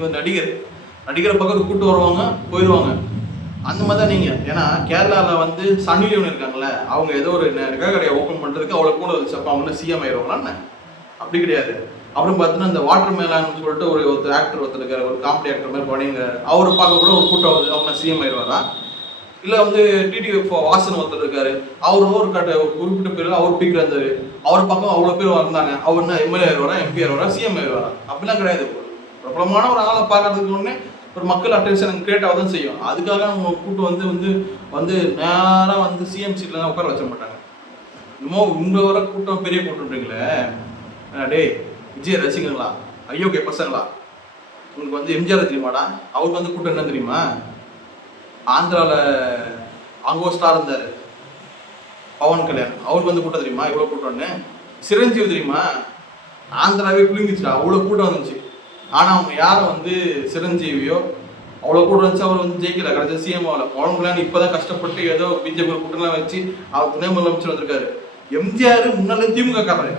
நீங்க நடிகர் நடிகரை பக்கத்து கூட்டு வருவாங்க போயிடுவாங்க அந்த மாதிரி தான் நீங்கள் ஏன்னா கேரளாவில் வந்து சன் இருக்காங்கல்ல அவங்க ஏதோ ஒரு நெ- நகை கடையை ஓப்பன் பண்ணுறதுக்கு அவ்வளோ கூட வச்சு அப்போ அவங்க சிஎம் ஆயிடுவாங்களான்னு அப்படி கிடையாது. அப்புறம் பார்த்தீங்கன்னா இந்த வாட்டர் மேலான்னு சொல்லிட்டு ஒரு ஒருத்தர் ஆக்டர் ஒருத்தர் இருக்கார் ஒரு காமெடி ஆக்டர் மாதிரி பண்ணிங்க அவரை பார்க்க கூட ஒரு கூட்டம் வருது. அவங்க சிஎம் ஆயிடுவாரா இல்லை வந்து டிடி வாசன் ஒருத்தர் இருக்காரு. அவரும் ஒரு கட்ட ஒரு குறிப்பிட்ட பேர்ல அவர் பீக் இருந்தார். அவர் பக்கம் அவ்வளோ பேர் வந்தாங்க. அவர் என்ன எம்எல்ஏ ஆயிடுவாரா எம்பி ஆயிடுவாரா சிஎம் ஆயிடுவாரா அப்படிலாம் கிடையாது. பிரபலமான ஒரு ஆளை பார்க்கறதுக்கு ஒன்று ஒரு மக்கள் அட்டென்ஷன் கிரியேட் ஆக தான் செய்யும். அதுக்காக அவங்க கூட்டு வந்து வந்து வந்து நேராக வந்து சிஎம் சீட்ல தான் உட்கார வச்ச மாட்டாங்க. இன்னமும் உங்களை வர கூட்டம் பெரிய கூட்டம்ன்றீங்களே டே டேய் விஜய் ரசிகங்களா ஐயோ கே பசங்களா? உங்களுக்கு வந்து எம்ஜிஆர் தெரியுமாடா? அவருக்கு வந்து கூட்டம் என்ன தெரியுமா? ஆந்திராவில் அங்கே ஒரு ஸ்டார் இருந்தார். பவன் கல்யாண். அவருக்கு வந்து கூட்டம் தெரியுமா? இவ்வளோ கூட்டம்னு. சிரஞ்சீவி தெரியுமா? ஆந்திராவே குலுங்கிச்சுடா அவ்வளோ கூட்டம் வந்துச்சு. ஆனால் அவங்க யாரை வந்து சிரஞ்சீவியோ அவ்வளோ கூட வந்துச்சு அவர் வந்து ஜெயிக்கல. கடைசி சிஎம்ஆவில் ஆகல இப்போ தான் கஷ்டப்பட்டு ஏதோ பிஜேபி கூட்டம்லாம் வச்சு அவர் துணை முதலமைச்சர் வந்திருக்காரு. எம்ஜிஆர் முன்னால திமுக காரரு.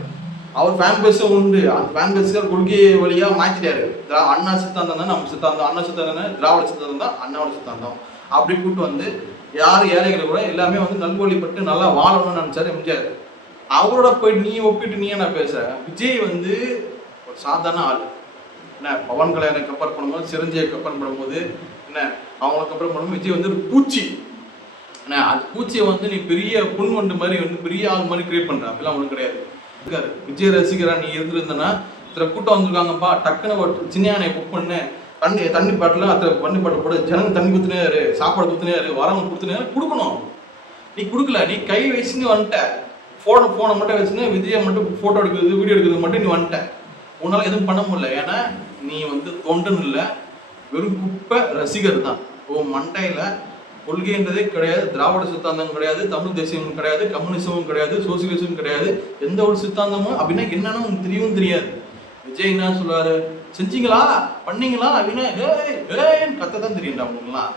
அவர் ஃபேன் பேஸும் உண்டு. அந்த ஃபேன் பேஸுக்கு கொள்கை வழியாக மாற்றிட்டாரு திரா அண்ணா சித்தாந்தம் தான் நம்ம சித்தாந்தம். அண்ணா சித்தாந்தம் திராவிட சித்தாந்தம் தான் அண்ணாவோட சித்தாந்தம். அப்படி கூப்பிட்டு வந்து யார் ஏழைகளை கூட எல்லாமே வந்து நல்வழிப்பட்டு நல்லா வாழணும்னு நினச்சாரு எம்ஜிஆர். அவரோட போய் நீ ஒப்பிட்டு நீ என்ன பேச விஜய் வந்து ஒரு சாதாரண ஆள். என்ன பவன் கல்யாணை கம்பேர் பண்ணும்போது சிரஞ்சியை கம்பேர் பண்ணும்போது என்ன அவங்கள கம்பேர் பண்ணும்போது விஜய் வந்து ஒரு பூச்சி. என்ன அந்த பூச்சியை வந்து நீ பெரிய புன்வண்டு மாதிரி வந்து பெரிய ஆள் மாதிரி கிரியேட் பண்ணுற அப்படிலாம் ஒன்றும் கிடையாது. இருக்காரு விஜய் ரசிகரா நீ இருந்திருந்தனா இத்தனை கூட்டம் வந்திருக்காங்கப்பா டக்குன்னு ஒரு சின்ன யானையை புக் பண்ணு. தண்ணி தண்ணி பாட்டில் அத்தனை தண்ணி பாட்டில் போட. ஜனங்க தண்ணி குத்துனேரு சாப்பாடு குத்துனேரு வரவங்க கொடுத்துனேரு கொடுக்கணும். நீ கொடுக்கல நீ கை வச்சுன்னு வந்துட்ட. ஃபோனை ஃபோனை மட்டும் வச்சுன்னு விஜயை மட்டும் ஃபோட்டோ எடுக்கிறது வீடியோ எடுக்கிறது மட்டும் நீ வந்துட்ட. உன்னால எதுவும் பண்ண முடியல. ஏன்னா நீ வந்து தொண்டன் இல்லை. வெறும் குப்பை ரசிகர் தான். உன் மண்டையில கொள்கைன்றதே கிடையாது. திராவிட சித்தாந்தம் கிடையாது. தமிழ் தேசியமும் கிடையாது. கம்யூனிசமும் கிடையாது. சோசியலிசமும் கிடையாது. எந்த ஒரு சித்தாந்தமும் அப்படின்னா என்னன்னு உனக்கு தெரியவும் தெரியாது. விஜய் என்ன சொல்றாரு செஞ்சீங்களா? பண்ணீங்களா? அப்படின்னா ஏய் ஏன்னு கத்த தான் தெரியும்டா உங்களுக்குலாம்